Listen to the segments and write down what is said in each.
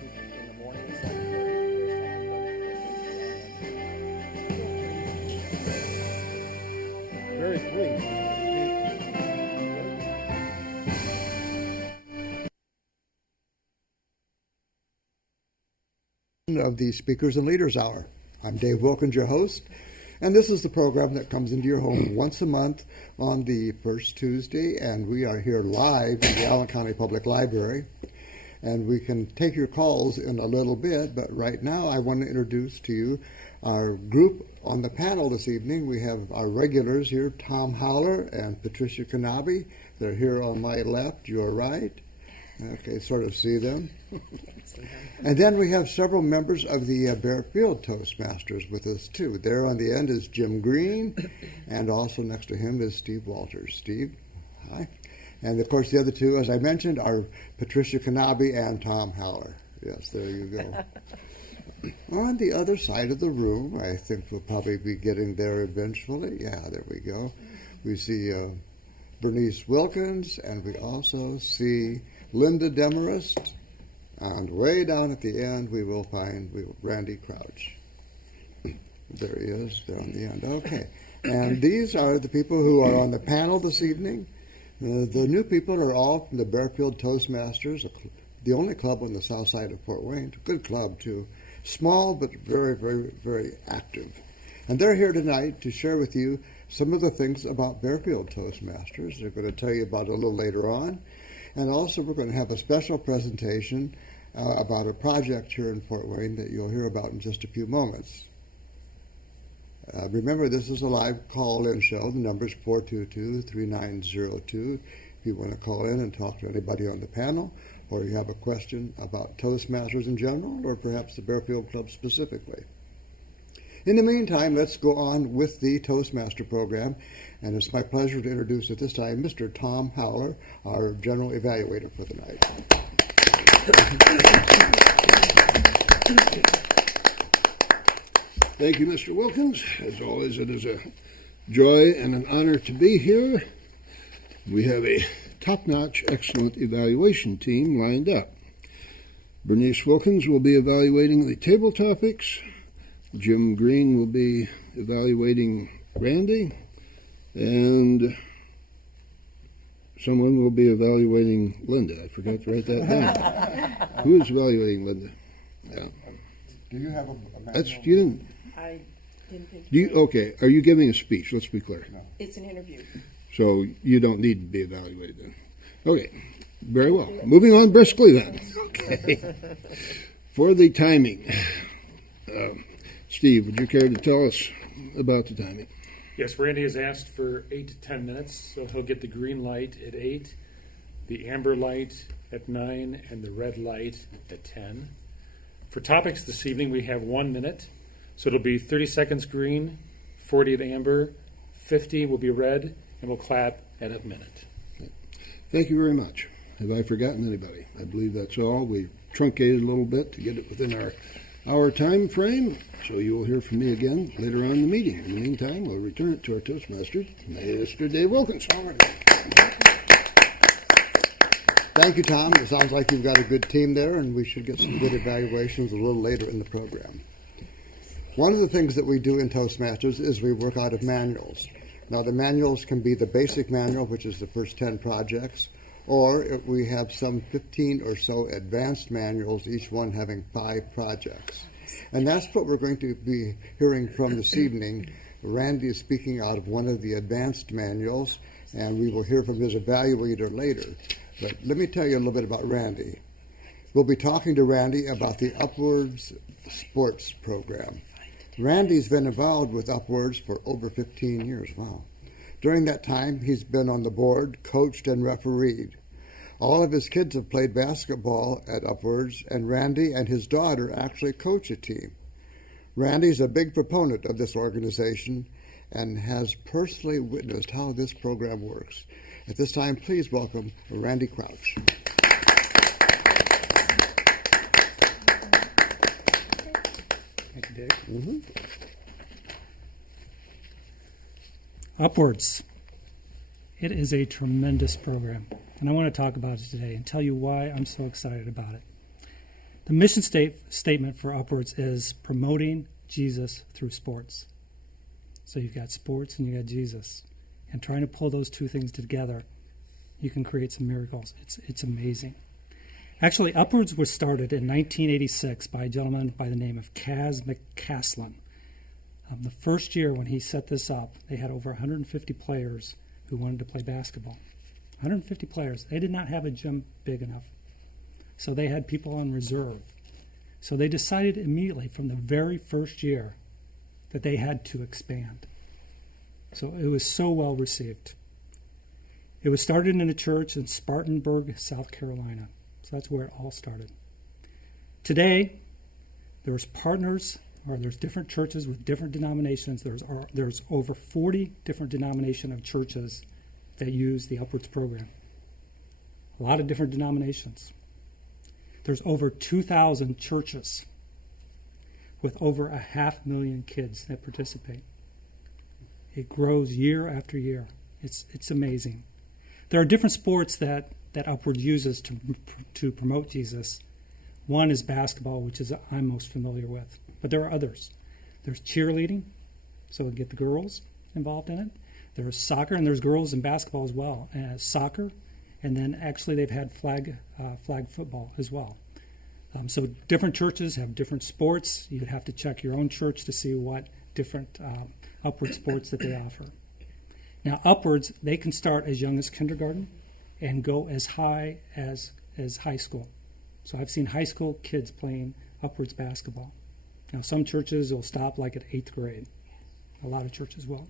in the morning at 7:30. Very clean. Of the Speakers and Leaders Hour. I'm Dave Wilkins, your host, and this is the program that comes into your home once a month on the first Tuesday, and we are here live in the Allen County Public Library, and we can take your calls in a little bit, but right now I want to introduce to you our group on the panel this evening. We have our regulars here, Tom Howler and Patricia Knaebe. They're here on my left, your right. Okay, sort of see them. And then we have several members of the Baer Toastmasters with us too. There on the end is Jim Green, and also next to him is Steve Walters. Steve, hi. And of course the other two, as I mentioned, are Patricia Knaebe and Tom Howler. Yes, there you go. On the other side of the room, I think we'll probably be getting there eventually. Yeah, there we go. We see Berniece Wilkins, and we also see Linda Demorest, and way down at the end we will find Randy Crouch. There he is, there on the end. Okay, and these are the people who are on the panel this evening. The new people are all from the Baer Toastmasters, the only club on the south side of Fort Wayne. Good club too, small but very, very, very active. And they're here tonight to share with you some of the things about Baer Toastmasters. They're going to tell you about it a little later on. And also we're going to have a special presentation about a project here in Fort Wayne that you'll hear about in just a few moments. Remember, this is a live call-in show. The number is 422-3902. If you want to call in and talk to anybody on the panel, or you have a question about Toastmasters in general, or perhaps the Baer Club specifically. In the meantime, let's go on with the Toastmaster program, and it's my pleasure to introduce at this time Mr. Tom Howler, our General Evaluator for the night. Thank you, Mr. Wilkins. As always, it is a joy and an honor to be here. We have a top-notch, excellent evaluation team lined up. Berniece Wilkins will be evaluating the table topics. Jim Green will be evaluating Randy, and someone will be evaluating Linda. I forgot to write that down. Who is evaluating Linda? Yeah. Do you have a That's you didn't. I didn't think. Okay? Are you giving a speech? Let's be clear. No. It's an interview. So you don't need to be evaluated then. Okay. Very well. Moving on briskly then. Okay. For the timing. Steve, would you care to tell us about the timing? Yes, Randy has asked for 8 to 10 minutes, so he'll get the green light at 8, the amber light at 9, and the red light at 10. For topics this evening, we have 1 minute, so it'll be 30 seconds green, 40 at amber, 50 will be red, and we'll clap at a minute. Thank you very much. Have I forgotten anybody? I believe that's all. We truncated a little bit to get it within our time frame, so you will hear from me again later on in the meeting. In the meantime, we'll return it to our Toastmaster, Mr. Dave Wilkins. Thank you, Tom. It sounds like you've got a good team there, and we should get some good evaluations a little later in the program. One of the things that we do in Toastmasters is we work out of manuals. Now, the manuals can be the basic manual, which is the first 10 projects, or if we have some 15 or so advanced manuals, each one having 5 projects. And that's what we're going to be hearing from this evening. Randy is speaking out of one of the advanced manuals, and we will hear from his evaluator later. But let me tell you a little bit about Randy. We'll be talking to Randy about the Upwards Sports Program. Randy's been involved with Upwards for over 15 years. Wow. During that time, he's been on the board, coached, and refereed. All of his kids have played basketball at Upwards, and Randy and his daughter actually coach a team. Randy's a big proponent of this organization and has personally witnessed how this program works. At this time, please welcome Randy Crouch. Thank you, Dave. Upwards. It is a tremendous program, and I want to talk about it today and tell you why I'm so excited about it. The mission statement for Upwards is promoting Jesus through sports. So you've got sports and you got Jesus. And trying to pull those two things together, you can create some miracles. It's amazing. Actually, Upwards was started in 1986 by a gentleman by the name of Kaz McCaslin. The first year when he set this up, they had over 150 players who wanted to play basketball. 150 players. They did not have a gym big enough. So they had people on reserve. So they decided immediately from the very first year that they had to expand. So it was so well received. It was started in a church in Spartanburg, South Carolina. So that's where it all started. Today, there's different churches with different denominations. There's over 40 different denominations of churches that use the Upwards program. A lot of different denominations. There's over 2,000 churches with over 500,000 kids that participate. It grows year after year. It's amazing. There are different sports that Upwards uses to promote Jesus. One is basketball, which is I'm most familiar with, but there are others. There's cheerleading, so we get the girls involved in it. There's soccer, and there's girls in basketball as well. Soccer, and then actually they've had flag football as well. So different churches have different sports. You'd have to check your own church to see what different Upward sports that they offer. Now, Upwards, they can start as young as kindergarten and go as high as high school. So I've seen high school kids playing Upwards basketball. Now, some churches will stop like at 8th grade. A lot of churches will.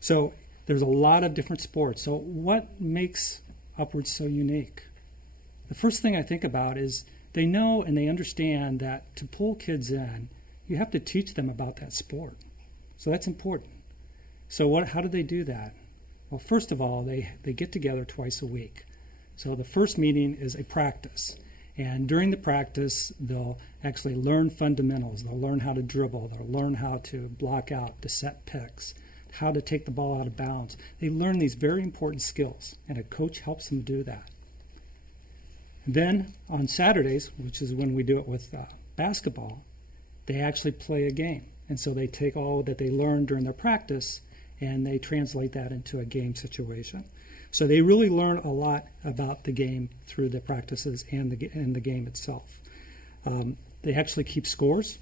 So there's a lot of different sports. So what makes Upwards so unique? The first thing I think about is they know and they understand that to pull kids in, you have to teach them about that sport. So that's important. So how do they do that? Well, first of all, they get together twice a week. So the first meeting is a practice. And during the practice, they'll actually learn fundamentals. They'll learn how to dribble. They'll learn how to block out, to set picks, how to take the ball out of bounds. They learn these very important skills, and a coach helps them do that. Then on Saturdays, which is when we do it with basketball, they actually play a game. And so they take all that they learned during their practice and they translate that into a game situation. So they really learn a lot about the game through the practices and the game itself. They actually keep scores.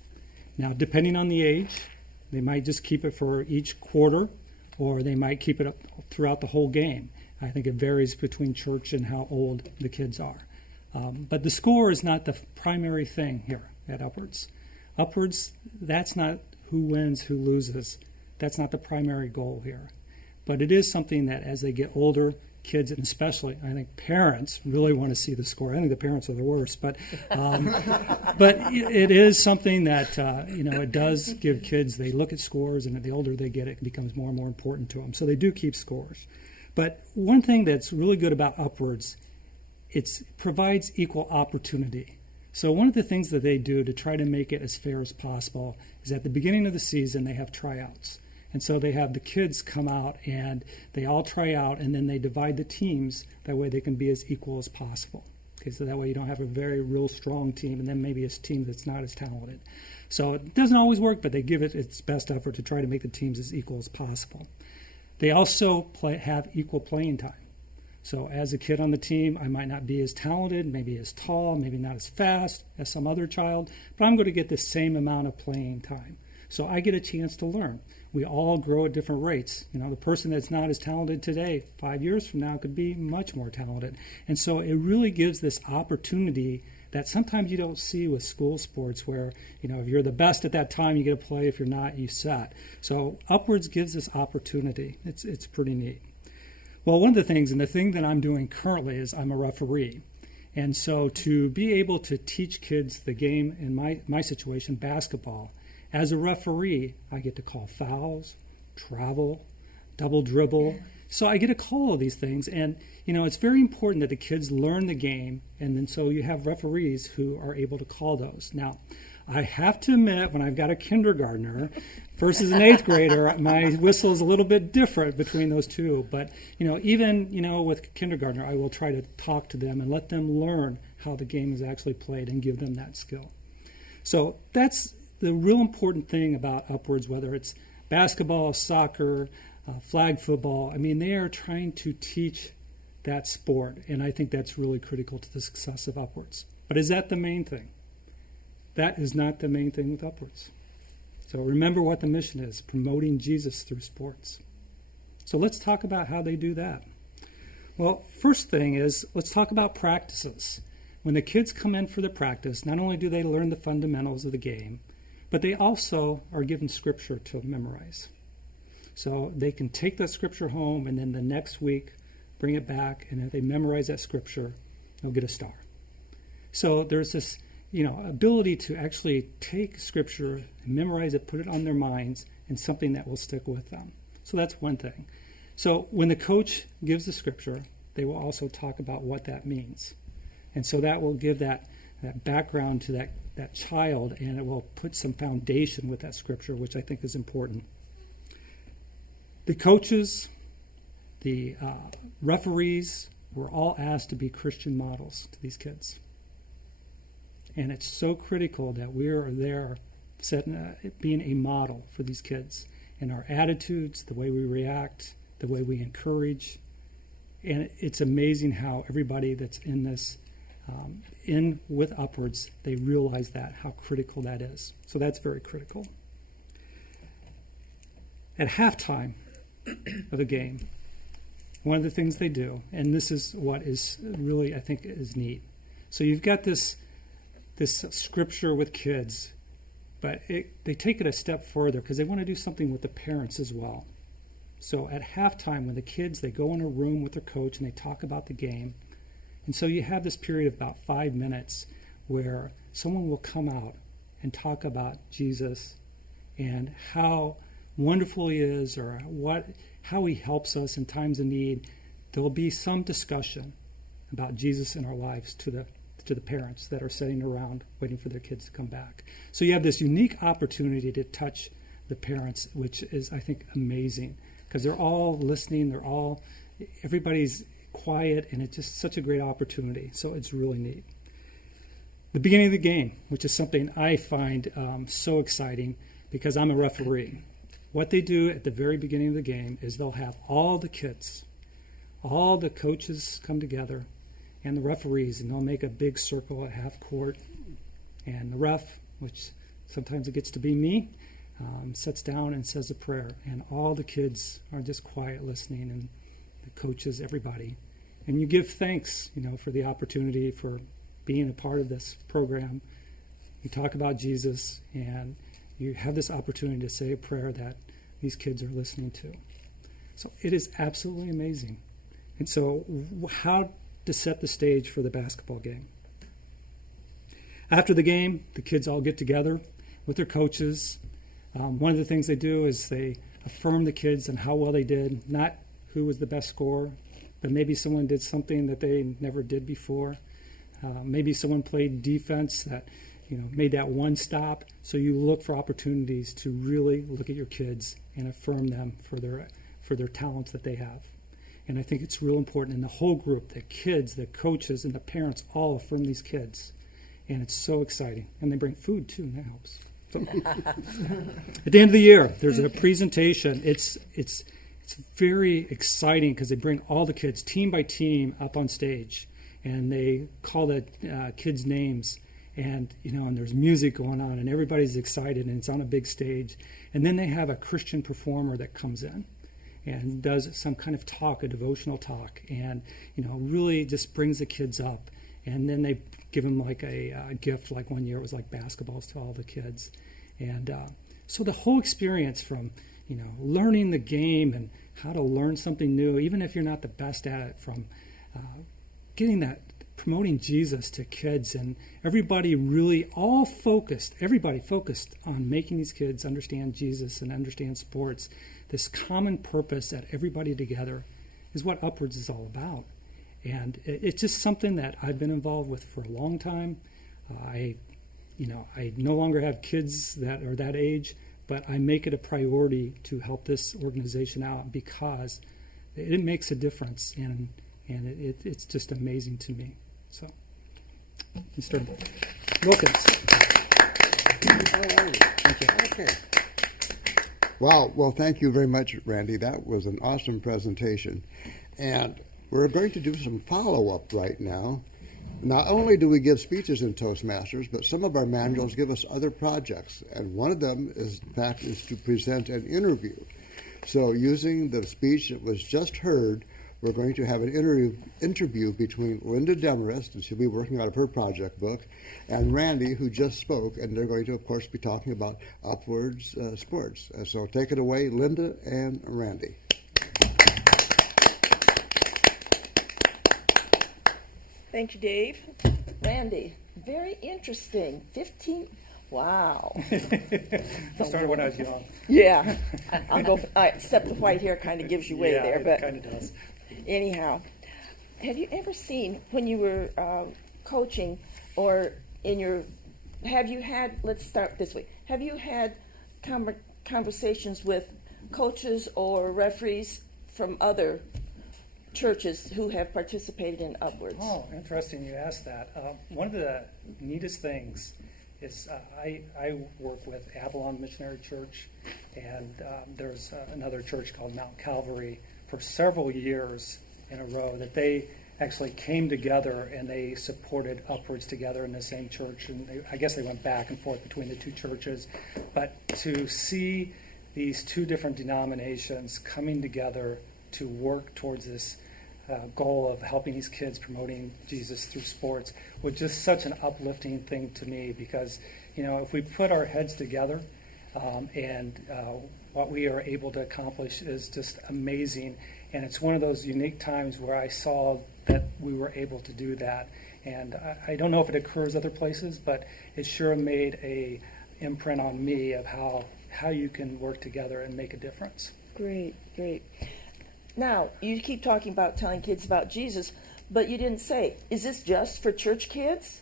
Now, depending on the age, they might just keep it for each quarter, or they might keep it up throughout the whole game. I think it varies between church and how old the kids are. But the score is not the primary thing here at Upwards. Upwards, that's not who wins, who loses. That's not the primary goal here. But it is something that as they get older, kids, and especially, I think parents really want to see the score. I think the parents are the worst, but it is something that it does give kids. They look at scores, and the older they get, it becomes more and more important to them. So they do keep scores. But one thing that's really good about Upwards, it provides equal opportunity. So one of the things that they do to try to make it as fair as possible is at the beginning of the season they have tryouts. And so they have the kids come out and they all try out, and then they divide the teams. That way they can be as equal as possible. Okay, so that way you don't have a very real strong team and then maybe a team that's not as talented. So it doesn't always work, but they give it its best effort to try to make the teams as equal as possible. They also have equal playing time. So as a kid on the team, I might not be as talented, maybe as tall, maybe not as fast as some other child, but I'm going to get the same amount of playing time. So I get a chance to learn. We all grow at different rates. The person that's not as talented today, 5 years from now, could be much more talented. And so it really gives this opportunity that sometimes you don't see with school sports where, if you're the best at that time, you get to play. If you're not, you sat. So Upwards gives this opportunity. It's pretty neat. Well, one of the things, and the thing that I'm doing currently is I'm a referee. And so to be able to teach kids the game, in my situation, basketball, as a referee, I get to call fouls, travel, double dribble. So I get to call all these things. And, it's very important that the kids learn the game. And then so you have referees who are able to call those. Now, I have to admit, when I've got a kindergartner versus an 8th grader, my whistle is a little bit different between those two. But, even with kindergartner, I will try to talk to them and let them learn how the game is actually played and give them that skill. So that's the real important thing about Upwards, whether it's basketball, soccer, flag football. I mean, they are trying to teach that sport, and I think that's really critical to the success of Upwards. But is that the main thing? That is not the main thing with Upwards. So remember what the mission is, promoting Jesus through sports. So let's talk about how they do that. Well, first thing is, let's talk about practices. When the kids come in for the practice, not only do they learn the fundamentals of the game, but they also are given scripture to memorize. So they can take that scripture home, and then the next week bring it back, and if they memorize that scripture, they'll get a star. So there's this, ability to actually take scripture and memorize it, put it on their minds, and something that will stick with them. So that's one thing. So when the coach gives the scripture, they will also talk about what that means. And so that will give that background to that child, and it will put some foundation with that scripture, which I think is important. The coaches, the referees were all asked to be Christian models to these kids. And it's so critical that we are there being a model for these kids in our attitudes, the way we react, the way we encourage. And it's amazing how everybody that's in this, in with Upwards, they realize that, how critical that is. So that's very critical. At halftime of the game, one of the things they do, and this is what is really, I think, is neat. So you've got this scripture with kids, but they take it a step further because they want to do something with the parents as well. So at halftime, when the kids, they go in a room with their coach and they talk about the game. And so you have this period of about 5 minutes where someone will come out and talk about Jesus and how wonderful he is, or how he helps us in times of need. There will be some discussion about Jesus in our lives to the parents that are sitting around waiting for their kids to come back. So you have this unique opportunity to touch the parents, which is, I think, amazing, because they're all listening, everybody's quiet, and it's just such a great opportunity. So it's really neat. The beginning of the game, which is something I find so exciting because I'm a referee. What they do at the very beginning of the game is they'll have all the kids, all the coaches come together, and the referees, and they'll make a big circle at half court. And the ref, which sometimes it gets to be me, sits down and says a prayer. And all the kids are just quiet listening, and the coaches, everybody. And you give thanks, for the opportunity for being a part of this program. You talk about Jesus, and you have this opportunity to say a prayer that these kids are listening to. So it is absolutely amazing. And so how to set the stage for the basketball game. After the game, the kids all get together with their coaches. One of the things they do is they affirm the kids on how well they did, not who was the best scorer, but maybe someone did something that they never did before. Maybe someone played defense that made that one stop. So you look for opportunities to really look at your kids and affirm them for their talents that they have. And I think it's real important in the whole group, the kids, the coaches, and the parents all affirm these kids. And it's so exciting. And they bring food too, and that helps. So, at the end of the year, there's a presentation. It's very exciting because they bring all the kids, team by team, up on stage. And they call the kids' names. And, and there's music going on, and everybody's excited, and it's on a big stage. And then they have a Christian performer that comes in and does some kind of talk, a devotional talk, and, really just brings the kids up. And then they give them like a gift, like one year it was like basketballs to all the kids. And so the whole experience from, learning the game and how to learn something new, even if you're not the best at it, from getting that, promoting Jesus to kids, and everybody focused on making these kids understand Jesus and understand sports. This common purpose that everybody together is what Upwards is all about. And it's just something that I've been involved with for a long time. I no longer have kids that are that age, but I make it a priority to help this organization out because it makes a difference, and it's just amazing to me. So Mr. Wilkins. Okay. Wow. Well, thank you very much, Randy. That was an awesome presentation. And we're going to do some follow-up right now. Not only do we give speeches in Toastmasters, but some of our manuals give us other projects. And one of them is, in fact, is to present an interview. So using the speech that was just heard, we're going to have an interview between Linda Demorest, and she'll be working out of her project book, and Randy, who just spoke, and they're going to, of course, be talking about Upwards Sports. So take it away, Linda and Randy. Thank you, Dave. Randy, very interesting. 15. Wow. I started when I was young. Yeah. I'll go. Except the white hair kind of gives you away Yeah, there, it but kind of does. anyhow, have you ever seen when you were coaching or in your? Have you had? Let's start this way. Have you had conversations with coaches or referees from other churches who have participated in Upwards? Oh, interesting you asked that. One of the neatest things is I work with Avalon Missionary Church, and there's another church called Mount Calvary for several years in a row that they actually came together and they supported Upwards together in the same church. And I guess they went back and forth between the two churches. But to see these two different denominations coming together to work towards this goal of helping these kids, promoting Jesus through sports, was just such an uplifting thing to me, because if we put our heads together and what we are able to accomplish is just amazing. And it's one of those unique times where I saw that we were able to do that. And I don't know if it occurs other places, but it sure made a imprint on me of how you can work together and make a difference. Great, great. Now, you keep talking about telling kids about Jesus, but you didn't say, is this just for church kids?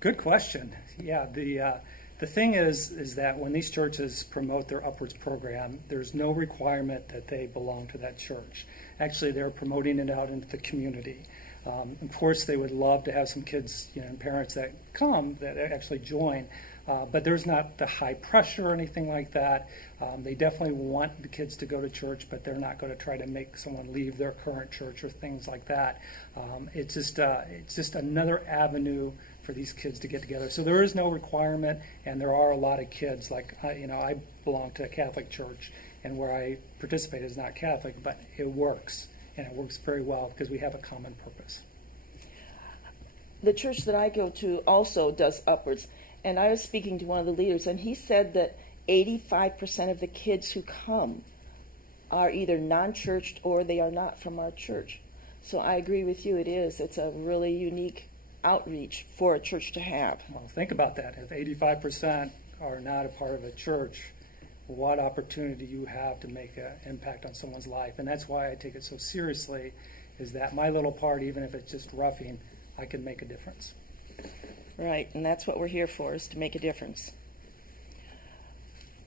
Good question. Yeah, the thing is that when these churches promote their Upwards program, there's no requirement that they belong to that church. Actually, they're promoting it out into the community. Of course, they would love to have some kids, and parents that come, that actually join, but there's not the high pressure or anything like that. They definitely want the kids to go to church, but they're not going to try to make someone leave their current church or things like that. It's just another avenue for these kids to get together. So there is no requirement, and there are a lot of kids. Like I belong to a Catholic church, and where I participate is not Catholic, but it works, and it works very well because we have a common purpose. The church that I go to also does Upwards, and I was speaking to one of the leaders, and he said that 85% of the kids who come are either non-churched or they are not from our church. So I agree with you. It's a really unique outreach for a church to have. Well, think about that. If 85% are not a part of a church, what opportunity you have to make an impact on someone's life. And that's why I take it so seriously, is that my little part, even if it's just roughing, I can make a difference. Right, and that's what we're here for, is to make a difference.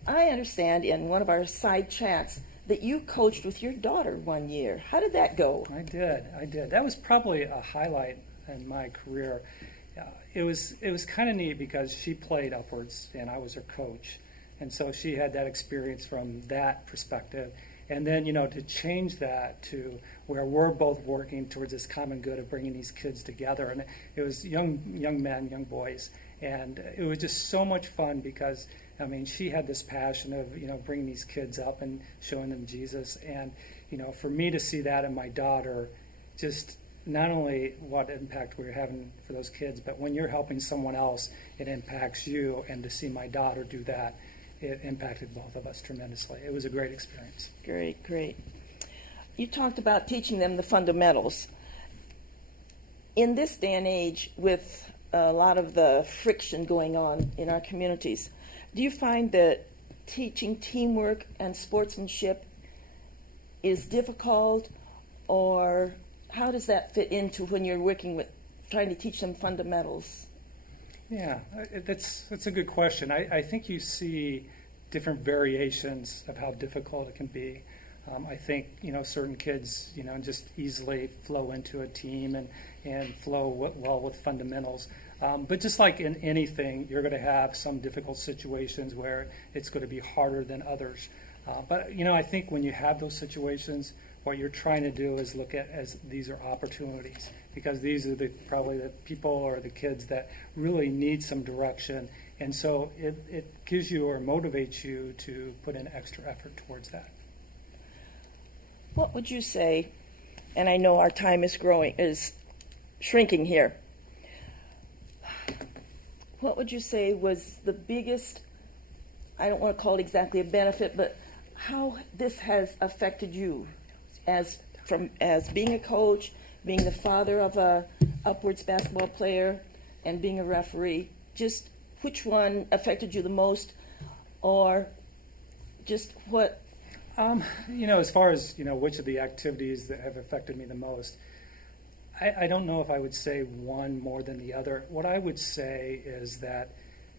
I understand in one of our side chats that you coached with your daughter one year. How did that go? I did. That was probably a highlight in my career. It was kind of neat because she played Upwards and I was her coach, and so she had that experience from that perspective. And then to change that to where we're both working towards this common good of bringing these kids together, and it was young men, young boys, and it was just so much fun because she had this passion of bringing these kids up and showing them Jesus, and for me to see that in my daughter, just not only what impact we're having for those kids, but when you're helping someone else, it impacts you. And to see my daughter do that, it impacted both of us tremendously. It was a great experience. Great, great. You talked about teaching them the fundamentals. In this day and age, with a lot of the friction going on in our communities, do you find that teaching teamwork and sportsmanship is difficult, or how does that fit into when you're working with trying to teach them fundamentals? Yeah, that's a good question. I think you see different variations of how difficult it can be. I think certain kids just easily flow into a team and flow well with fundamentals. But just like in anything, you're going to have some difficult situations where it's going to be harder than others. But I think when you have those situations, what you're trying to do is look at as these are opportunities, because these are probably the people or the kids that really need some direction. And so it gives you or motivates you to put in extra effort towards that. What would you say, and I know our time is shrinking here, what would you say was the biggest, I don't want to call it exactly a benefit, but how this has affected you as being a coach, being the father of a upwards basketball player, and being a referee? Just which one affected you the most, or just what? As far as which of the activities that have affected me the most, I don't know if I would say one more than the other. What I would say is that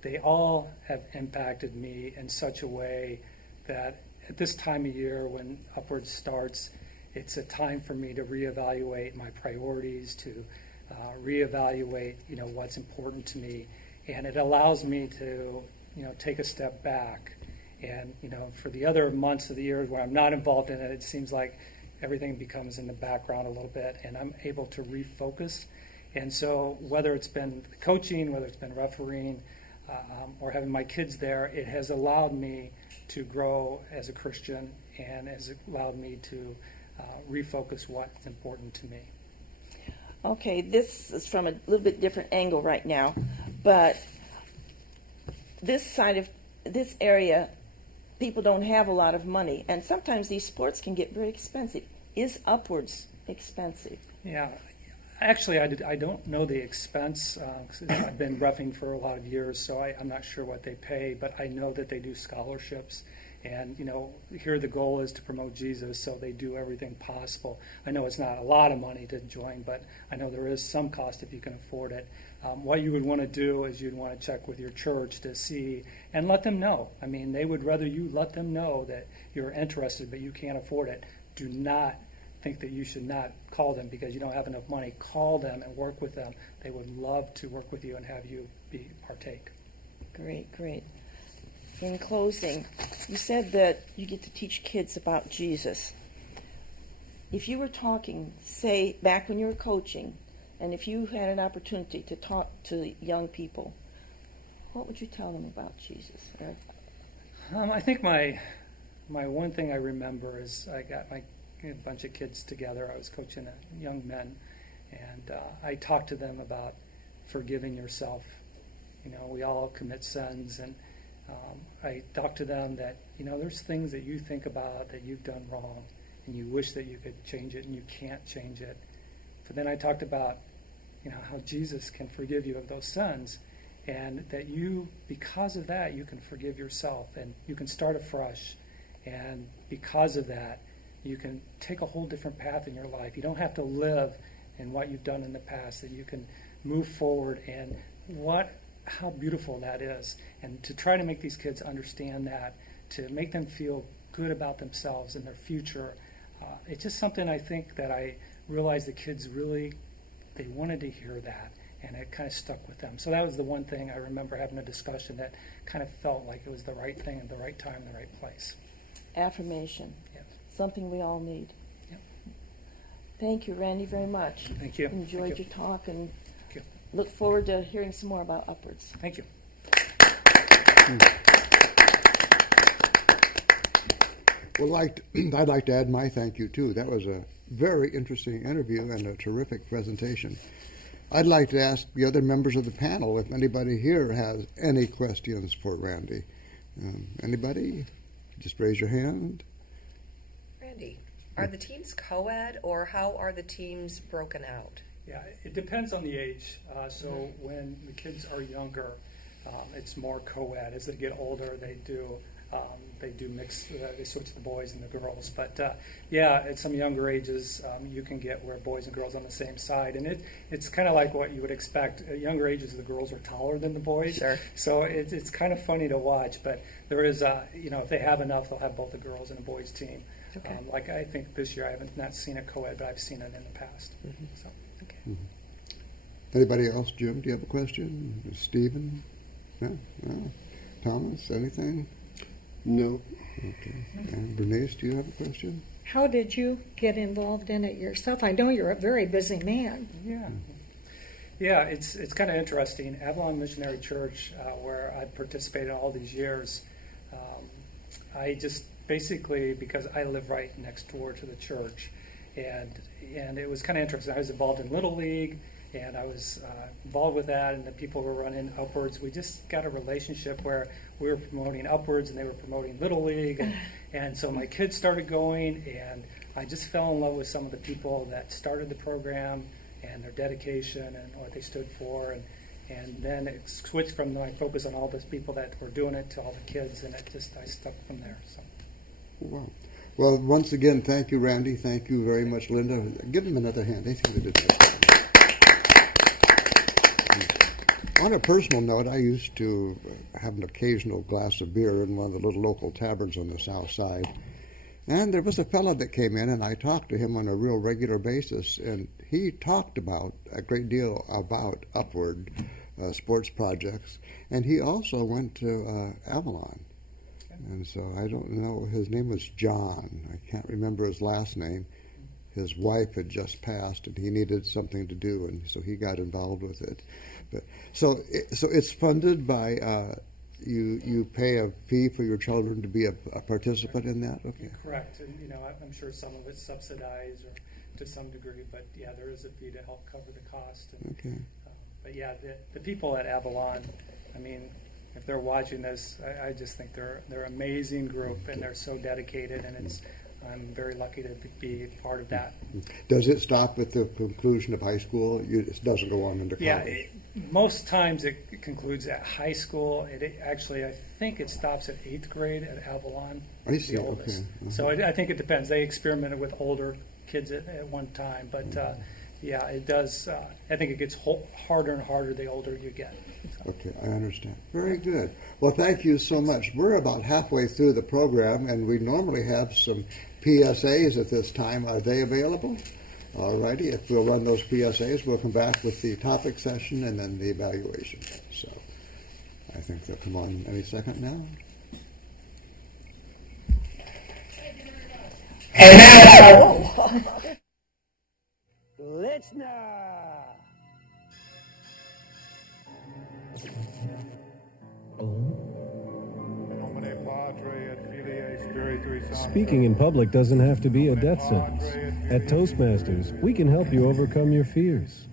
they all have impacted me in such a way that at this time of year when Upwards starts, it's a time for me to reevaluate my priorities, to reevaluate what's important to me, and it allows me to take a step back. And for the other months of the year where I'm not involved in it, it seems like everything becomes in the background a little bit, and I'm able to refocus. And so whether it's been coaching, whether it's been refereeing, or having my kids there, it has allowed me to grow as a Christian, and has allowed me to refocus what's important to me. Okay, this is from a little bit different angle right now, but this side of this area, people don't have a lot of money, and sometimes these sports can get very expensive. Is Upwards expensive? Yeah, actually, I don't know the expense. 'Cause I've been reffing for a lot of years, so I'm not sure what they pay, but I know that they do scholarships. And, here the goal is to promote Jesus, so they do everything possible. I know it's not a lot of money to join, but I know there is some cost if you can afford it. What you would want to do is you'd want to check with your church to see and let them know. I mean, they would rather you let them know that you're interested, but you can't afford it. Do not think that you should not call them because you don't have enough money. Call them and work with them. They would love to work with you and have you partake. Great, great. In closing, you said that you get to teach kids about Jesus. If you were talking, say, back when you were coaching, and if you had an opportunity to talk to young people, what would you tell them about Jesus? I think my one thing I remember is I got a bunch of kids together. I was coaching young men, and I talked to them about forgiving yourself. We all commit sins, and I talked to them that there's things that you think about that you've done wrong, and you wish that you could change it, and you can't change it. But then I talked about how Jesus can forgive you of those sins, and that because of that, you can forgive yourself, and you can start afresh. And because of that, you can take a whole different path in your life. You don't have to live in what you've done in the past, that you can move forward, and how beautiful that is. And to try to make these kids understand that, to make them feel good about themselves and their future, it's just something I think that I realized the kids really, they wanted to hear that, and it kind of stuck with them. So that was the one thing I remember having a discussion that kind of felt like it was the right thing at the right time, the right place. Affirmation. Yep. Something we all need. Yep. Thank you, Randy, very much. Thank you. Enjoyed Thank you. your talk, and Thank you. look forward to hearing some more about Upwards. Thank you. Well, I'd like to add my thank you, too. That was a very interesting interview and a terrific presentation. I'd like to ask the other members of the panel if anybody here has any questions for Randy. Anybody? Just raise your hand. Randy, are the teams co-ed, or how are the teams broken out? Yeah, it depends on the age. So when the kids are younger, it's more co-ed. As they get older, they do mix. They switch the boys and the girls. But at some younger ages, you can get where boys and girls on the same side, and it's kind of like what you would expect. At younger ages, the girls are taller than the boys. Sure. So it's kind of funny to watch. But there is, if they have enough, they'll have both a girls and a boys team. Okay. Like I think this year, I haven't not seen a co-ed, but I've seen it in the past. Mm-hmm. So. Okay. Mm-hmm. Anybody else? Jim, do you have a question? Stephen? No? No? Thomas, anything? No. Okay. And Berniece, do you have a question? How did you get involved in it yourself? I know you're a very busy man. Yeah, it's kind of interesting. Avalon Missionary Church, where I've participated all these years, I just basically, because I live right next door to the church, and it was kind of interesting. I was involved in Little League, and I was involved with that, and the people were running Upwards. We just got a relationship where we were promoting Upwards, and they were promoting Little League, and so my kids started going, and I just fell in love with some of the people that started the program and their dedication and what they stood for, and then it switched from my focus on all those people that were doing it to all the kids, and I stuck from there. So. Wow. Well, once again, thank you, Randy. Thank you very much, Linda. Give them another hand. They seem to do that. On a personal note, I used to have an occasional glass of beer in one of the little local taverns on the south side. And there was a fellow that came in, and I talked to him on a real regular basis, and he talked about a great deal about Upward sports projects, and he also went to Avalon. And so I don't know, his name was John. I can't remember his last name. His wife had just passed, and he needed something to do, and so he got involved with it. But so it's funded by you pay a fee for your children to be a participant in that. Okay. Correct, and I'm sure some of it's subsidized or to some degree, but yeah, there is a fee to help cover the cost. And, okay. But yeah, the people at Avalon, I mean, if they're watching this, I just think they're an amazing group, and they're so dedicated, and I'm very lucky to be part of that. Does it stop at the conclusion of high school? It doesn't go on into college? Yeah, most times it concludes at high school. Actually, I think it stops at 8th grade at Avalon. I see, the oldest. okay. Uh-huh. So I think it depends. They experimented with older kids at one time, but yeah, it does. I think it gets harder and harder the older you get. So. Okay, I understand. Very good. Well, thank you so much. We're about halfway through the program, and we normally have some PSAs at this time. Are they available? All righty. If we'll run those PSAs, we'll come back with the topic session and then the evaluation. So I think they'll come on any second now. Speaking in public doesn't have to be a death sentence. At Toastmasters, we can help you overcome your fears.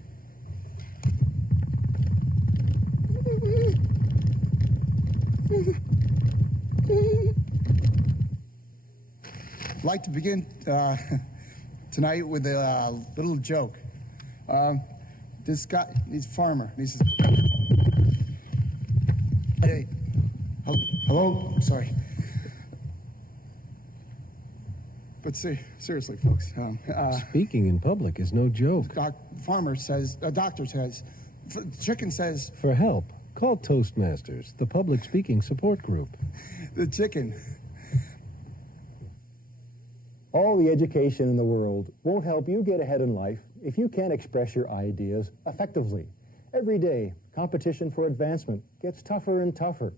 I'd like to begin tonight with a little joke. This guy, he's a farmer. He says, "Hey, hello, sorry." But seriously, folks. Speaking in public is no joke. Farmer says, doctor says, chicken says. For help, call Toastmasters, the public speaking support group. The chicken. All the education in the world won't help you get ahead in life if you can't express your ideas effectively. Every day, competition for advancement gets tougher and tougher.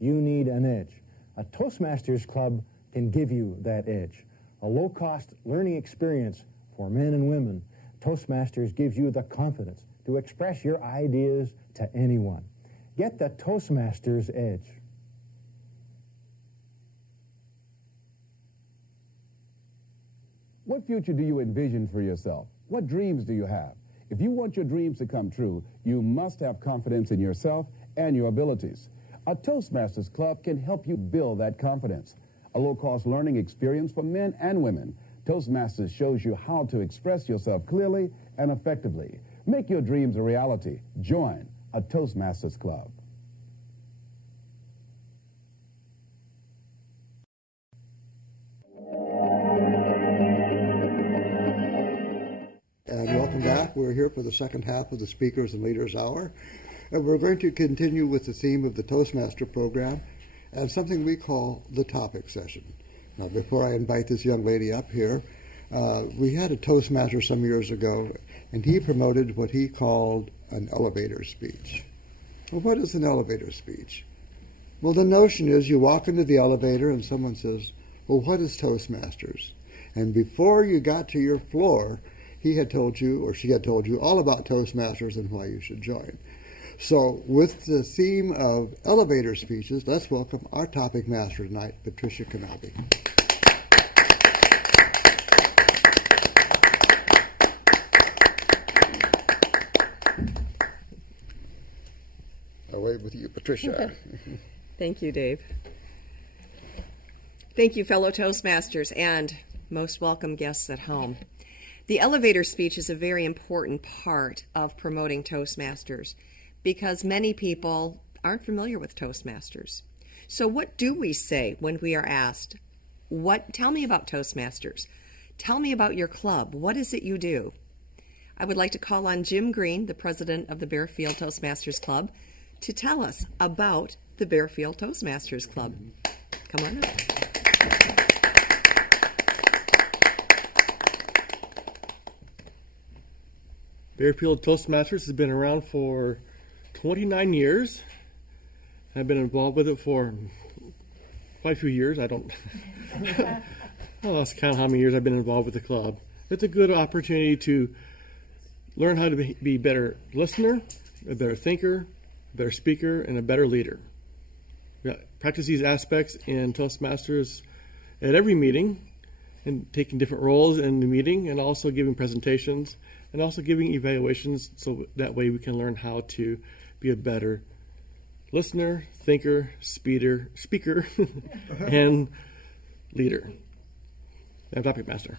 You need an edge. A Toastmasters club can give you that edge. A low-cost learning experience for men and women. Toastmasters gives you the confidence to express your ideas to anyone. Get the Toastmasters edge. What future do you envision for yourself? What dreams do you have? If you want your dreams to come true, you must have confidence in yourself and your abilities. A Toastmasters Club can help you build that confidence. A low-cost learning experience for men and women. Toastmasters shows you how to express yourself clearly and effectively. Make your dreams a reality. Join a Toastmasters Club. And welcome back. We're here for the second half of the Speakers and Leaders Hour. And we're going to continue with the theme of the Toastmaster program and something we call the topic session. Now, before I invite this young lady up here, we had a Toastmaster some years ago, and he promoted what he called an elevator speech. Well, what is an elevator speech? Well, the notion is you walk into the elevator and someone says, well, what is Toastmasters? And before you got to your floor, he had told you, or she had told you, all about Toastmasters and why you should join. So with the theme of elevator speeches, let's welcome our topic master tonight, Patricia Knaebe. Away with you, Patricia. Thank you, Dave. Thank you, fellow Toastmasters, and most welcome guests at home. The elevator speech is a very important part of promoting Toastmasters because many people aren't familiar with Toastmasters. So what do we say when we are asked, tell me about Toastmasters? Tell me about your club. What is it you do? I would like to call on Jim Green, the president of the Bearfield Toastmasters Club, to tell us about the Bearfield Toastmasters Club. Come on up. Bearfield Toastmasters has been around for 29 years. I've been involved with it for quite a few years. I lost count how many years I've been involved with the club. It's a good opportunity to learn how to be a better listener, a better thinker, a better speaker, and a better leader. Practice these aspects in Toastmasters at every meeting and taking different roles in the meeting and also giving presentations and also giving evaluations so that way we can learn how to be a better listener, thinker, speaker, and leader. I'm topic master.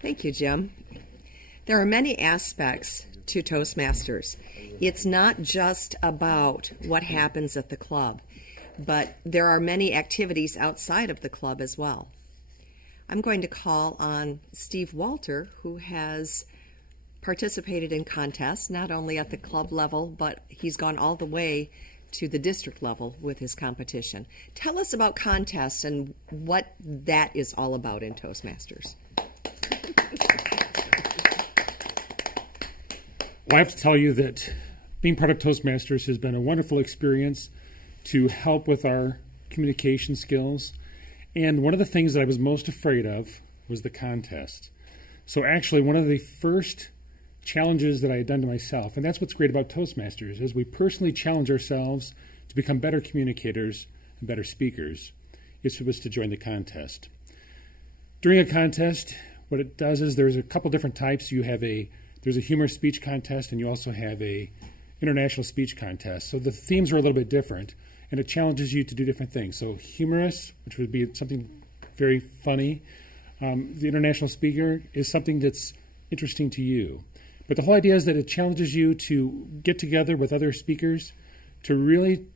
Thank you, Jim. There are many aspects to Toastmasters. It's not just about what happens at the club, but there are many activities outside of the club as well. I'm going to call on Steve Walter, who has participated in contests, not only at the club level, but he's gone all the way to the district level with his competition. Tell us about contests and what that is all about in Toastmasters. Well, I have to tell you that being part of Toastmasters has been a wonderful experience to help with our communication skills. And one of the things that I was most afraid of was the contest. So actually, one of the first challenges that I had done to myself, and that's what's great about Toastmasters, is we personally challenge ourselves to become better communicators and better speakers, was to join the contest. During a contest, what it does is there's a couple different types. There's a humorous speech contest, and you also have a international speech contest. So the themes are a little bit different, and it challenges you to do different things. So humorous, which would be something very funny. The international speaker is something that's interesting to you. But the whole idea is that it challenges you to get together with other speakers, to really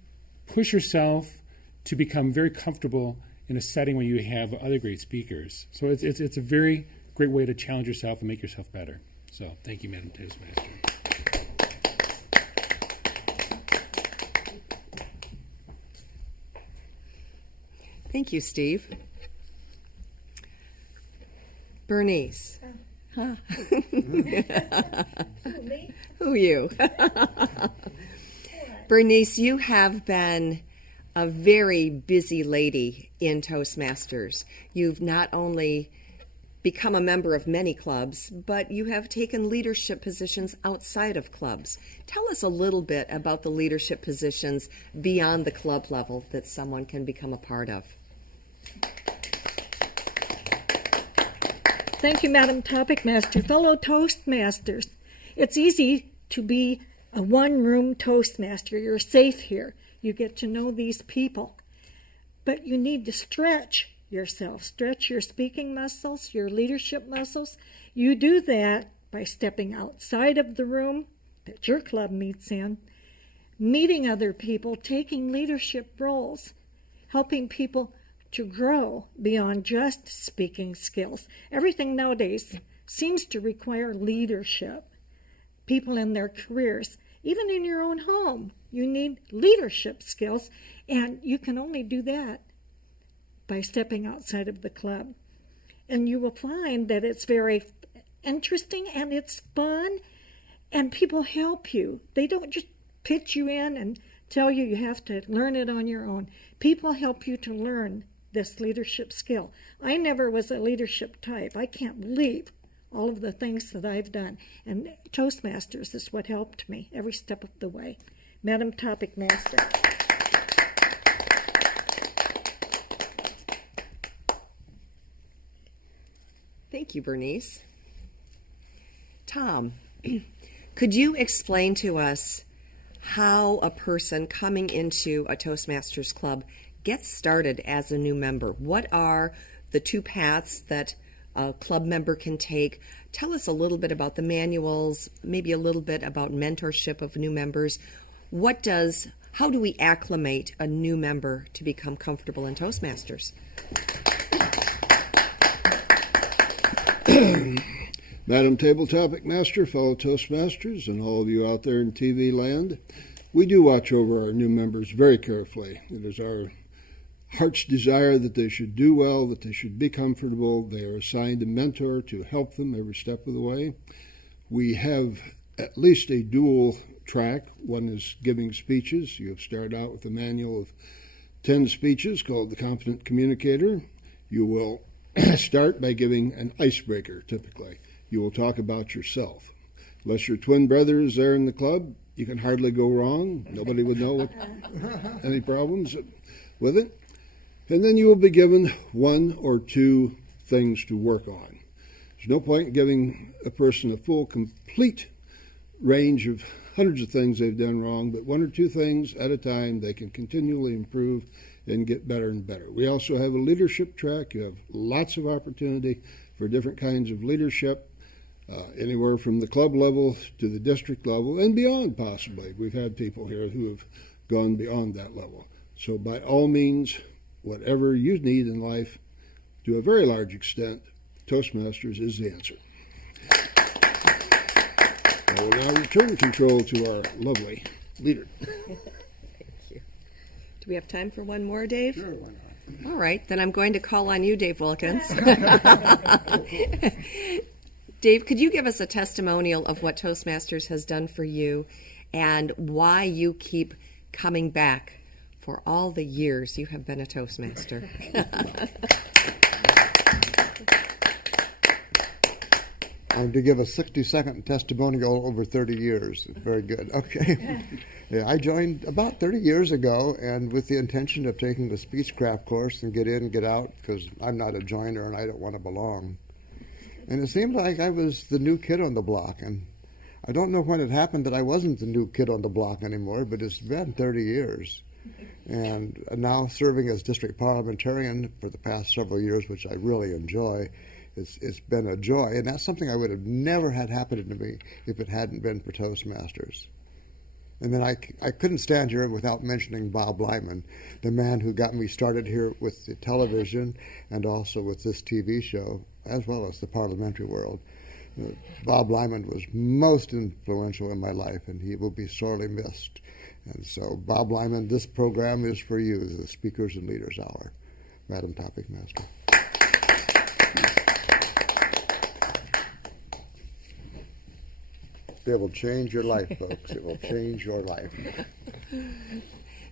push yourself to become very comfortable in a setting where you have other great speakers. So it's a very great way to challenge yourself and make yourself better. So thank you, Madam Toastmaster. Thank you, Steve. Berniece. Huh? Who you? Berniece, you have been a very busy lady in Toastmasters. You've not only become a member of many clubs, but you have taken leadership positions outside of clubs. Tell us a little bit about the leadership positions beyond the club level that someone can become a part of. Thank you, Madam Topic Master. Fellow Toastmasters, it's easy to be a one-room Toastmaster. You're safe here. You get to know these people. But you need to stretch yourself. Stretch your speaking muscles, your leadership muscles. You do that by stepping outside of the room that your club meets in, meeting other people, taking leadership roles, helping people to grow beyond just speaking skills. Everything nowadays seems to require leadership. People in their careers, even in your own home, you need leadership skills, and you can only do that by stepping outside of the club. And you will find that it's very interesting and it's fun, and people help you. They don't just pitch you in and tell you you have to learn it on your own. People help you to learn this leadership skill. I never was a leadership type. I can't believe all of the things that I've done. And Toastmasters is what helped me every step of the way. Madam Topic Master. Thank you, Berniece. Tom, could you explain to us how a person coming into a Toastmasters club gets started as a new member? What are the two paths that a club member can take? Tell us a little bit about the manuals, maybe a little bit about mentorship of new members. How do we acclimate a new member to become comfortable in Toastmasters? Madam Table Topic Master, fellow Toastmasters, and all of you out there in TV land, we do watch over our new members very carefully. It is our heart's desire that they should do well, that they should be comfortable. They are assigned a mentor to help them every step of the way. We have at least a dual track. One is giving speeches. You have started out with a manual of 10 speeches called The Competent Communicator. You will start by giving an icebreaker, typically. You will talk about yourself. Unless your twin brother is there in the club, you can hardly go wrong. Nobody would know any problems with it. And then you will be given one or two things to work on. There's no point in giving a person a full, complete range of hundreds of things they've done wrong, but one or two things at a time they can continually improve and get better and better. We also have a leadership track. You have lots of opportunity for different kinds of leadership, anywhere from the club level to the district level and beyond, possibly. We've had people here who have gone beyond that level. So by all means, whatever you need in life, to a very large extent, Toastmasters is the answer. I will now return control to our lovely leader. Thank you. Do we have time for one more, Dave? Sure, why not? All right, then I'm going to call on you, Dave Wilkins. Dave, could you give us a testimonial of what Toastmasters has done for you and why you keep coming back for all the years you have been a Toastmaster? I'm to give a 60-second testimonial over 30 years. Very good. Okay. Yeah, I joined about 30 years ago, and with the intention of taking the Speechcraft course and get in and get out, because I'm not a joiner and I don't want to belong. And it seemed like I was the new kid on the block, and I don't know when it happened that I wasn't the new kid on the block anymore, but it's been 30 years. And now serving as district parliamentarian for the past several years, which I really enjoy, it's been a joy. And that's something I would have never had happen to me if it hadn't been for Toastmasters. And then I couldn't stand here without mentioning Bob Lyman, the man who got me started here with the television and also with this TV show, as well as the parliamentary world. Bob Lyman was most influential in my life, and he will be sorely missed. And so, Bob Lyman, this program is for you, the Speakers and Leaders Hour. Madam Topic Master. It will change your life, folks. It will change your life.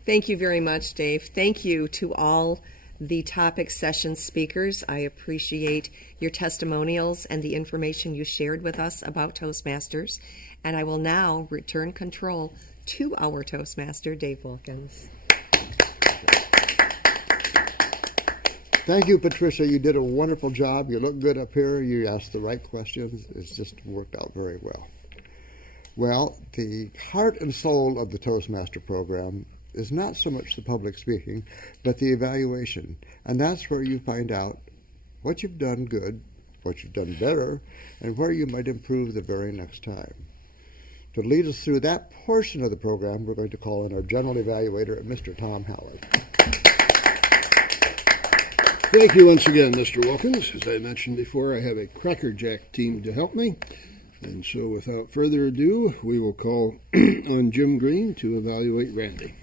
Thank you very much, Dave. Thank you to all the topic session speakers. I appreciate your testimonials and the information you shared with us about Toastmasters. And I will now return control to our Toastmaster, Dave Wilkins. Thank you, Patricia. You did a wonderful job. You look good up here. You asked the right questions. It's just worked out very well. Well, the heart and soul of the Toastmaster program is not so much the public speaking, but the evaluation. And that's where you find out what you've done good, what you've done better, and where you might improve the very next time. To lead us through that portion of the program, we're going to call in our general evaluator, Mr. Tom Howard. Thank you once again, Mr. Wilkins. As I mentioned before, I have a crackerjack team to help me. And so without further ado, we will call on Jim Green to evaluate Randy.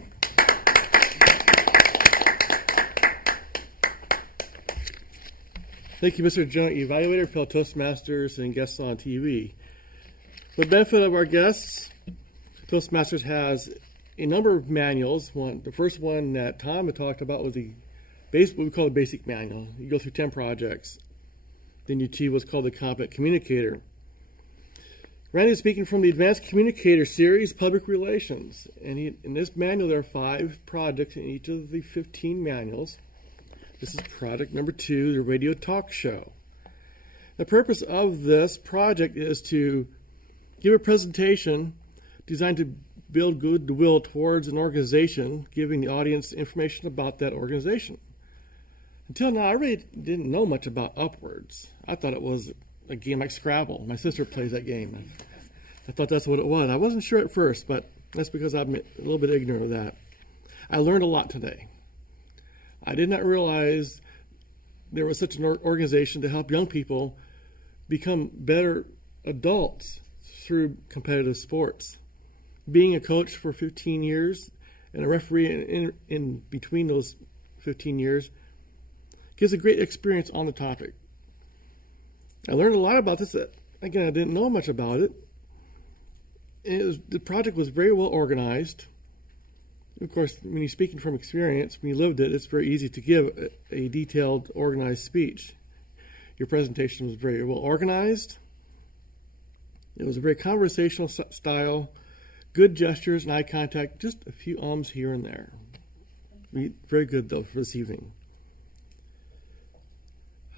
Thank you, Mr. Joint Evaluator, fellow Toastmasters, and guests on TV. For the benefit of our guests, Toastmasters has a number of manuals. The first one that Tom had talked about was what we call the basic manual. You go through 10 projects. Then you achieve what's called the competent communicator. Randy is speaking from the Advanced Communicator Series, Public Relations. And in this manual, there are 5 projects in each of the 15 manuals. This is project number 2, the radio talk show. The purpose of this project is to give a presentation designed to build goodwill towards an organization, giving the audience information about that organization. Until now, I really didn't know much about Upwards. I thought it was a game like Scrabble. My sister plays that game. I thought that's what it was. I wasn't sure at first, but that's because I'm a little bit ignorant of that. I learned a lot today. I did not realize there was such an organization to help young people become better adults through competitive sports. Being a coach for 15 years and a referee in between those 15 years gives a great experience on the topic. I learned a lot about this. Again, I didn't know much about it. The project was very well organized. Of course, when you're speaking from experience, when you lived it, it's very easy to give a detailed, organized speech. Your presentation was very well organized. It was a very conversational style, good gestures and eye contact, just a few ums here and there. Very good, though, for this evening.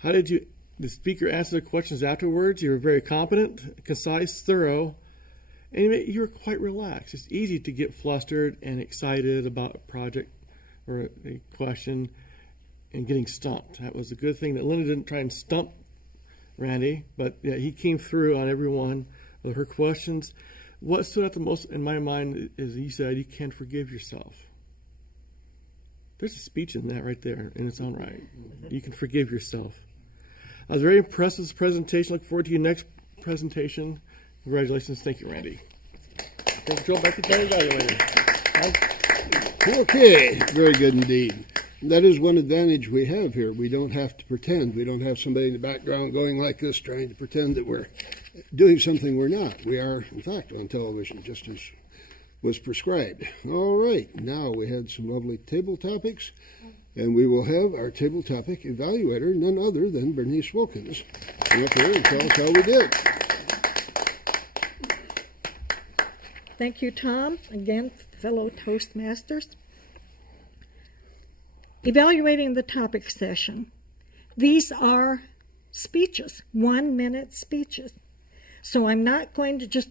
How did the speaker answer the questions afterwards? You were very competent, concise, thorough, and you were quite relaxed. It's easy to get flustered and excited about a project or a question and getting stumped. That was a good thing that Linda didn't try and stump Randy, but yeah, he came through on every one of her questions. What stood out the most in my mind is he said, you can forgive yourself. There's a speech in that right there in its own right. You can forgive yourself. I was very impressed with this presentation. Look forward to your next presentation. Congratulations. Thank you, Randy. Thank you, Joe. Back to the evaluator. Okay, very good indeed. That is one advantage we have here. We don't have to pretend. We don't have somebody in the background going like this trying to pretend that we're doing something we're not. We are, in fact, on television, just as was prescribed. All right, now we had some lovely table topics, and we will have our table topic evaluator, none other than Berniece Wilkins, come up here and tell us how we did. Thank you, Tom. Again, fellow Toastmasters. Evaluating the topic session. These are speeches, 1-minute speeches. So I'm not going to just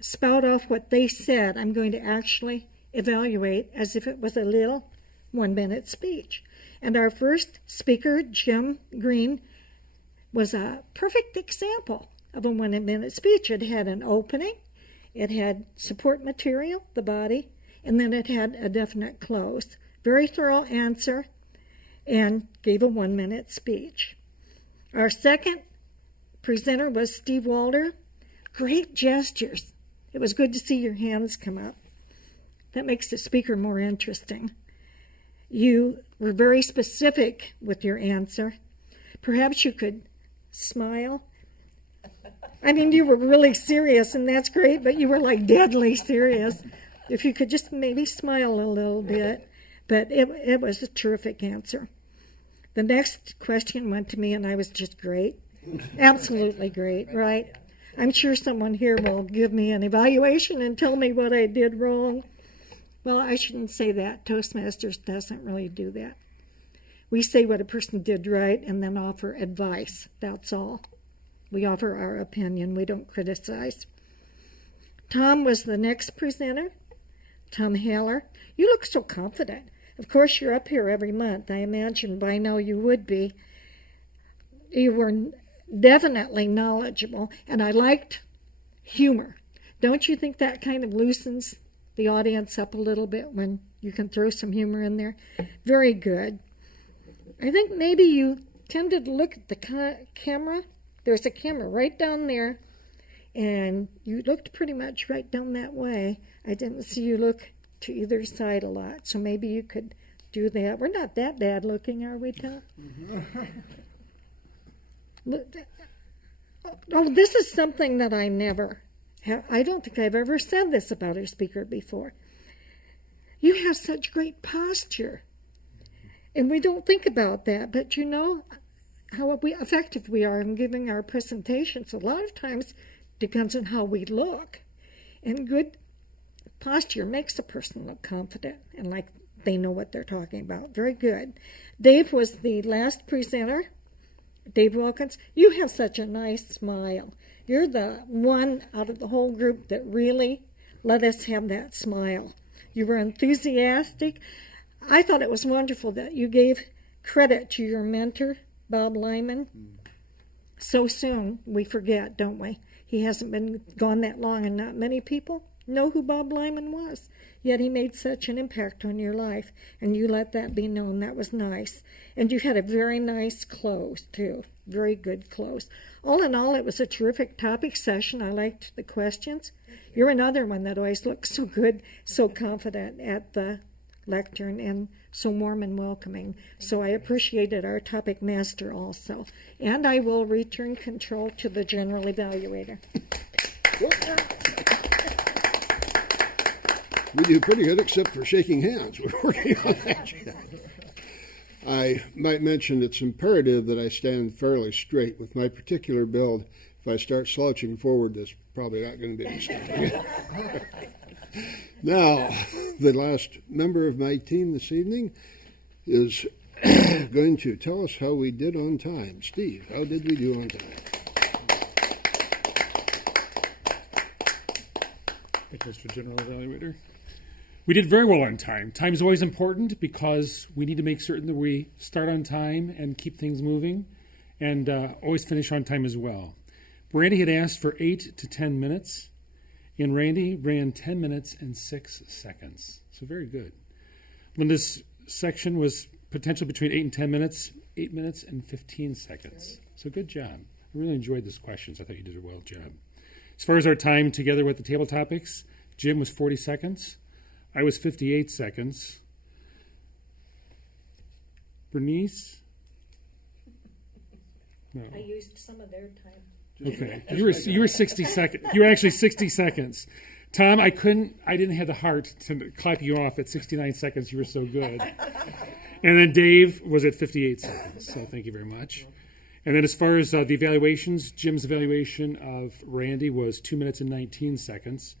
spout off what they said. I'm going to actually evaluate as if it was a little 1-minute speech. And our first speaker, Jim Green, was a perfect example of a 1-minute speech. It had an opening, it had support material, the body, and then it had a definite close. Very thorough answer, and gave a 1-minute speech. Our second presenter was Steve Walter. Great gestures. It was good to see your hands come up. That makes the speaker more interesting. You were very specific with your answer. Perhaps you could smile. I mean, you were really serious, and that's great, but you were like deadly serious. If you could just maybe smile a little bit. But it was a terrific answer. The next question went to me, and I was just great. Absolutely great, right? I'm sure someone here will give me an evaluation and tell me what I did wrong. Well, I shouldn't say that. Toastmasters doesn't really do that. We say what a person did right and then offer advice. That's all. We offer our opinion. We don't criticize. Tom was the next presenter. Tom Haller. You look so confident. Of course, you're up here every month. I imagine by now you would be. You were definitely knowledgeable, and I liked humor. Don't you think that kind of loosens the audience up a little bit when you can throw some humor in there? Very good. I think maybe you tended to look at the camera. There's a camera right down there, and you looked pretty much right down that way. I didn't see you look to either side a lot, so maybe you could do that. We're not that bad looking, are we, Tom? Oh, this is something that I don't think I've ever said this about a speaker before. You have such great posture. And we don't think about that, but you know how effective we are in giving our presentations. A lot of times depends on how we look. And good posture makes a person look confident and like they know what they're talking about. Very good. Dave was the last presenter. Dave Wilkins, you have such a nice smile. You're the one out of the whole group that really let us have that smile. You were enthusiastic. I thought it was wonderful that you gave credit to your mentor, Bob Lyman. So soon we forget, don't we? He hasn't been gone that long, and not many people know who Bob Lyman was. Yet he made such an impact on your life, and you let that be known. That was nice. And you had a very nice close, too. Very good close. All in all, it was a terrific topic session. I liked the questions. You're another one that always looks so good, so confident at the lectern, and so warm and welcoming. So I appreciated our topic master also. And I will return control to the general evaluator. We did pretty good, except for shaking hands. We're working on that. I might mention it's imperative that I stand fairly straight. With my particular build, if I start slouching forward, that's probably not going to be a mistake. Now, the last member of my team this evening is going to tell us how we did on time. Steve, how did we do on time? Thank you, Mr. General Evaluator. We did very well on time. Time is always important because we need to make certain that we start on time and keep things moving, and always finish on time as well. Randy had asked for 8 to 10 minutes, and Randy ran 10 minutes and 6 seconds. So very good. Linda's section was potentially between 8 and 10 minutes, 8 minutes and 15 seconds. So good job. I really enjoyed those questions. I thought you did a well job. As far as our time together with the table topics, Jim was 40 seconds. I was 58 seconds. Berniece? No. I used some of their time. Okay. You were 60 seconds. You were actually 60 seconds. Tom, I didn't have the heart to clap you off at 69 seconds. You were so good. And then Dave was at 58 seconds. So thank you very much. And then as far as the evaluations, Jim's evaluation of Randy was 2 minutes and 19 seconds.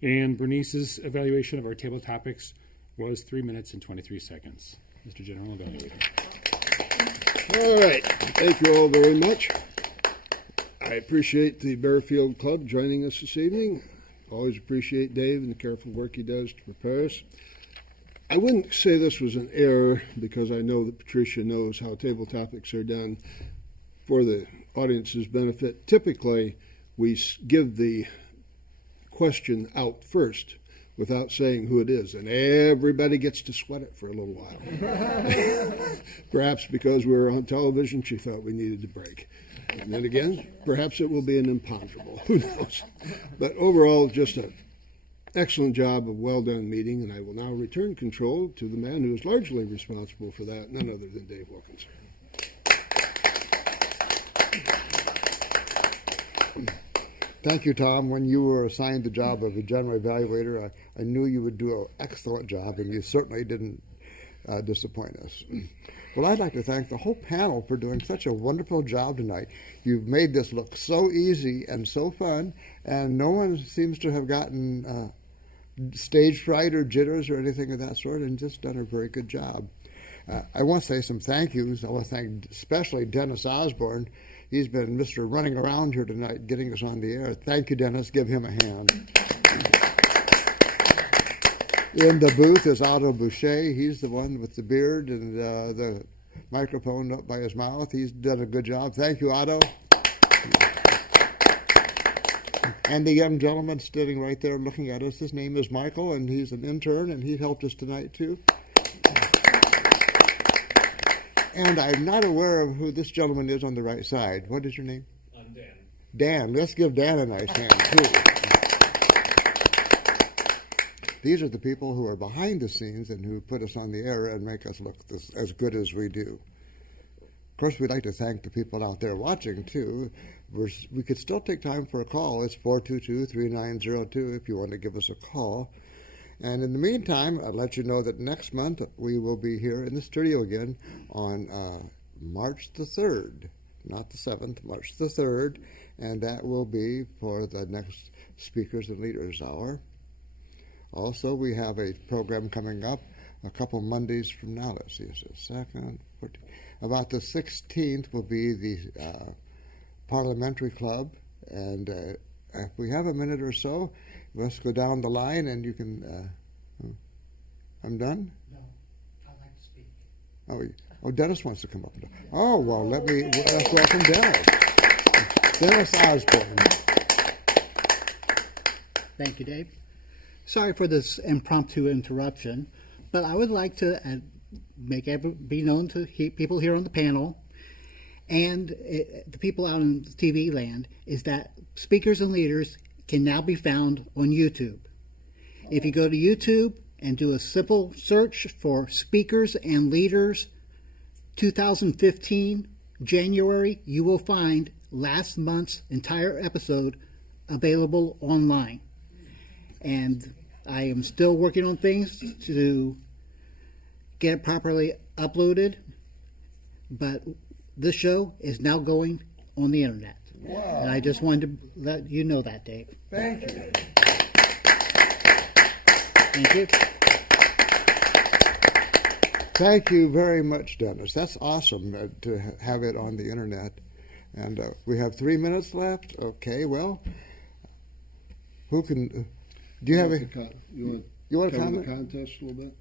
And Bernice's evaluation of our table topics was 3 minutes and 23 seconds. Mr. General Evaluator. All right. Thank you all very much. I appreciate the Bearfield Club joining us this evening. Always appreciate Dave and the careful work he does to prepare us. I wouldn't say this was an error because I know that Patricia knows how table topics are done for the audience's benefit. Typically, we give the question out first without saying who it is, and everybody gets to sweat it for a little while. Perhaps because we were on television, she thought we needed a break. And then again, perhaps it will be an imponderable. Who knows? But overall, just an excellent job of well-done meeting, and I will now return control to the man who is largely responsible for that, none other than Dave Wilkins. Thank you, Tom. When you were assigned the job of a general evaluator, I knew you would do an excellent job, and you certainly didn't disappoint us. Well, I'd like to thank the whole panel for doing such a wonderful job tonight. You've made this look so easy and so fun, and no one seems to have gotten stage fright or jitters or anything of that sort, and just done a very good job. I want to say some thank yous. I want to thank especially Dennis Osborne. He's been Mr. Running Around here tonight, getting us on the air. Thank you, Dennis. Give him a hand. In the booth is Otto Boucher. He's the one with the beard and the microphone up by his mouth. He's done a good job. Thank you, Otto. And the young gentleman sitting right there looking at us, his name is Michael, and he's an intern, and he helped us tonight, too. And I'm not aware of who this gentleman is on the right side. What is your name? I'm Dan. Dan. Let's give Dan a nice hand, too. These are the people who are behind the scenes and who put us on the air and make us look as good as we do. course, we'd like to thank the people out there watching, too. We could still take time for a call. It's 422-3902 if you want to give us a call. And in the meantime, I'd let you know that next month we will be here in the studio again on March the 3rd. Not the 7th, March the 3rd. And that will be for the next Speakers and Leaders Hour. Also, we have a program coming up a couple Mondays from now. Let's see, it's the 2nd, 14th. About the 16th will be the Parliamentary Club. And if we have a minute or so, let's go down the line and you can... I'm done? No, I'd like to speak. Oh, Dennis wants to come up. Oh, well, let's welcome Dennis. Dennis Osborne. Thank you, Dave. Sorry for this impromptu interruption, but I would like to be known to people here on the panel and the people out in TV land is that Speakers and Leaders can now be found on YouTube. If you go to YouTube and do a simple search for Speakers and Leaders 2015 January, you will find last month's entire episode available online. And I am still working on things to get it properly uploaded, but this show is now going on the internet. Wow. And I just wanted to let you know that, Dave. Thank you. Thank you. Thank you very much, Dennis. That's awesome to have it on the internet. And we have 3 minutes left. Okay, well, who can... Do you have a... You want to cover comment? the contest a little bit?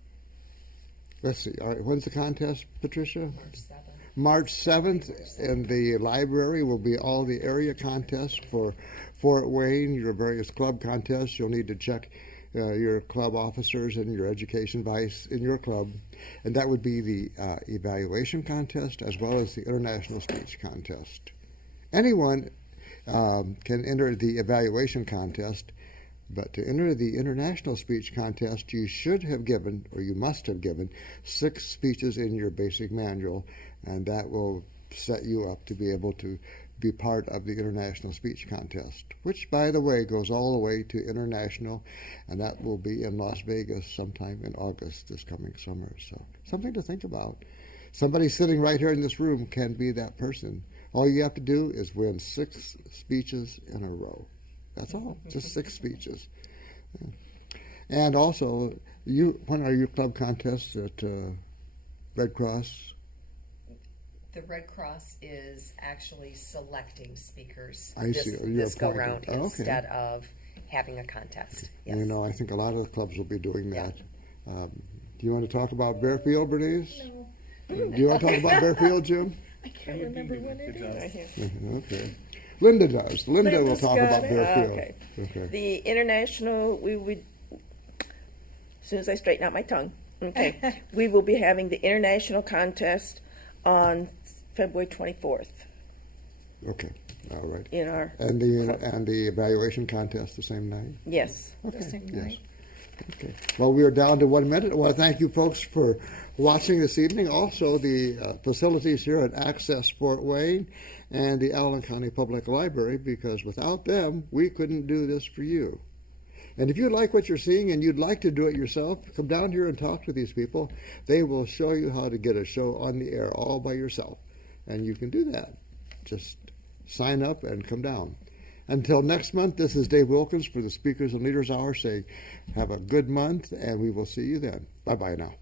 Let's see. All right, when's the contest, Patricia? March 7th. March 7th in the library will be all the area contests for Fort Wayne, your various club contests. You'll need to check your club officers and your education vice in your club. And that would be the evaluation contest as well as the international speech contest. Anyone can enter the evaluation contest, but to enter the international speech contest, you should have given, or you must have given, 6 speeches in your basic manual, and that will set you up to be able to be part of the international speech contest, which, by the way, goes all the way to international, and that will be in Las Vegas sometime in August this coming summer. So something to think about. Somebody sitting right here in this room can be that person. All you have to do is win 6 speeches in a row. That's all, just 6 speeches. Yeah. And also, when are your club contests at Red Cross? The Red Cross is actually selecting speakers I see. this go round Okay. instead of having a contest. Yes. You know, I think a lot of the clubs will be doing that. Do you want to talk about Bearfield, Berniece? No. Do you want to talk about Bearfield, Jim? I can't remember when it is. Okay. Linda does. Linda will Linda's talk got about it. Bearfield. Okay. The international, we would, as soon as I straighten out my tongue, okay, we will be having the international contest on February 24th. Okay. All right. In our and the evaluation contest the same night? Yes. Okay. The same Yes. night. Okay. Well, we are down to 1 minute. I want to thank you folks for watching this evening. Also, the facilities here at Access Fort Wayne and the Allen County Public Library, because without them, we couldn't do this for you. And if you like what you're seeing and you'd like to do it yourself, come down here and talk to these people. They will show you how to get a show on the air all by yourself. And you can do that. Just sign up and come down. Until next month, this is Dave Wilkins for the Speakers and Leaders Hour saying have a good month, and we will see you then. Bye-bye now.